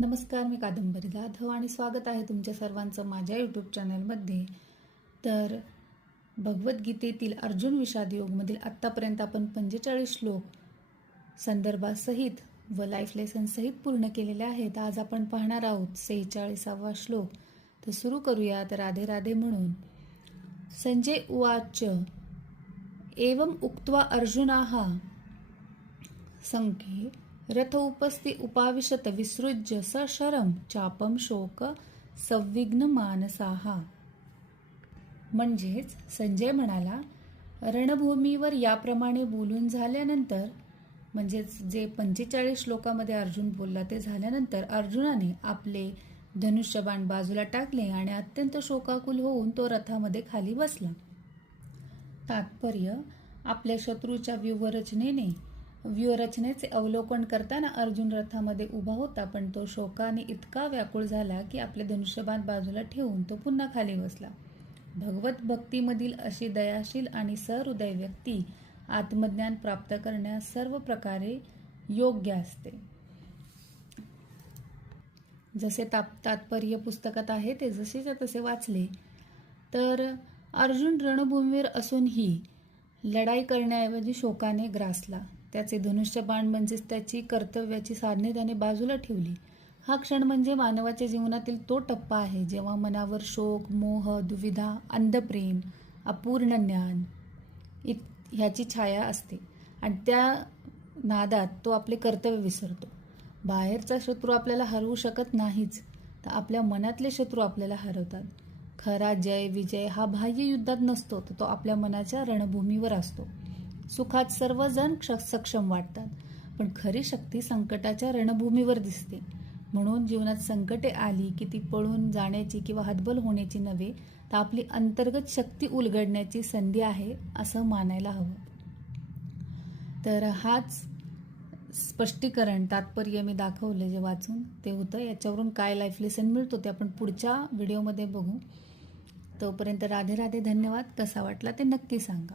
नमस्कार, मी कादंबरी जाधव आणि स्वागत आहे तुमच्या सर्वांचं माझ्या यूट्यूब चॅनलमध्ये. तर भगवद्गीतेतील अर्जुन विषाद योगमधील आत्तापर्यंत आपण 45 श्लोक संदर्भासहित व लाईफ लेसन सहित पूर्ण केलेले आहेत. आज आपण पाहणार आहोत 46वा श्लोक. तर सुरू करूयात राधे राधे म्हणून. संजय उवाच एवं उक्त्वा अर्जुनाः संखे रथ उपस्थि उपाविशत विसृज्य सशरम चापम शोक संविघ्न मानसाः. म्हणजेच संजय म्हणाला, रणभूमीवर याप्रमाणे बोलून झाल्यानंतर, म्हणजेच जे 45 श्लोकामध्ये अर्जुन बोलला ते झाल्यानंतर अर्जुनाने आपले धनुष्यबाण बाजूला टाकले आणि अत्यंत शोकाकुल होऊन तो रथामध्ये खाली बसला. तात्पर्य, आपल्या शत्रूच्या व्यूहरचनेचे अवलोकन करताना अर्जुन रथामध्ये उभा होता, पण तो शोकाने इतका व्याकुळ झाला की आपले धनुष्यबाण बाजूला ठेवून तो पुन्हा खाली बसला. भगवत भक्तीमधील अशी दयाशील आणि सहृदय व्यक्ती आत्मज्ञान प्राप्त करण्यास सर्व प्रकारे योग्य असते. जसे तात्पर्य पुस्तकात आहे ते जसेच्या तसे वाचले तर अर्जुन रणभूमीवर असूनही लढाई करण्याऐवजी शोकाने ग्रासला. त्याचे धनुष्यबाण म्हणजेच त्याची कर्तव्याची साधने त्याने बाजूला ठेवली. हा क्षण म्हणजे मानवाच्या जीवनातील तो टप्पा आहे जेव्हा मनावर शोक, मोह, दुविधा, अंधप्रेम, अपूर्ण ज्ञान ह्याची छाया असते आणि त्या नादात तो आपले कर्तव्य विसरतो. बाहेरचा शत्रू आपल्याला हरवू शकत नाहीच, तर आपल्या मनातले शत्रू आपल्याला हरवतात. खरा जय विजय हा बाह्य युद्धात नसतो, तर तो आपल्या मनाच्या रणभूमीवर असतो. सुखात सर्वजण सक्षम वाटतात, पण खरी शक्ती संकटाच्या रणभूमीवर दिसते. म्हणून जीवनात संकटे आली की ती पळून जाण्याची किंवा हतबल होण्याची नव्हे, तर आपली अंतर्गत शक्ती उलगडण्याची संधी आहे असं मानायला हवं. तर हाच स्पष्टीकरण तात्पर्य मी दाखवले जे वाचून ते होतं. याच्यावरून काय लाईफ लेसन मिळतो ते आपण पुढच्या व्हिडिओमध्ये बघू. तोपर्यंत राधे राधे, धन्यवाद. कसा वाटला ते नक्की सांगा.